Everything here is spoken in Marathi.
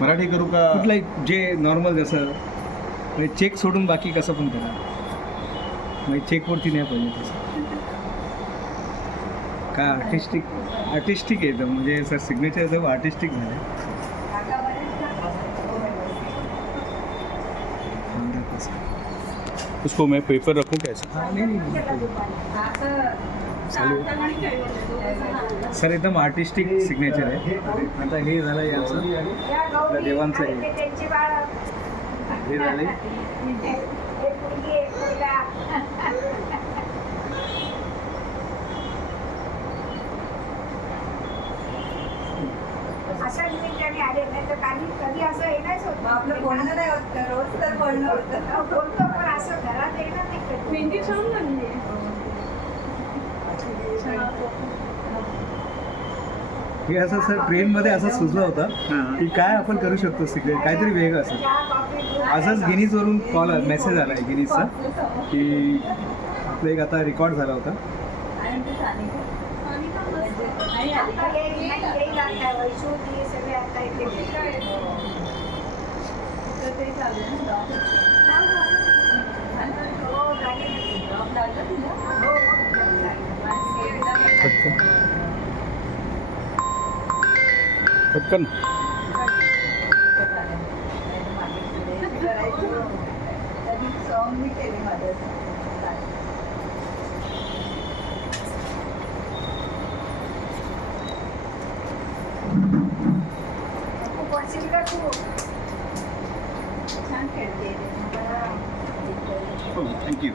मराठी करू का? कुठलाही जे नॉर्मल जसं म्हणजे चेक सोडून बाकी कसं पण करा, म्हणजे चेकवरती नाही पाहिजे तसं काय आर्टिस्टिक आहे तर म्हणजे सर सिग्नेचर जर आर्टिस्टिक झालं उसको मैं पेपर रखूँ कैसे? सर एकदम आर्टिस्टिक सिग्नेचर आहे. आता हे झालं याचं आपल्या देवांचं आहे, हे झाले अशा निमित्ताने आले नाही तर कधी असं येणारच होतं. आपलं बोलणं नाही होत, रोज तर बोलणं होतं. बोलतो पण असं घरात येणार नाही. मेहंदी छान लागली. हे असं सर ट्रेनमध्ये असं सुचलं होतं की काय आपण करू शकतो सिग्नेचर काहीतरी वेगळं असं. असंच गिनीजवरून कॉल मेसेज आला आहे गिनीजचा की आपलं एक आता रेकॉर्ड झाला होता. सगळे आता इथे पटकन सॉंग मी केले माझं. खूप वाचली का खूप छान खेळते. थँक्यू.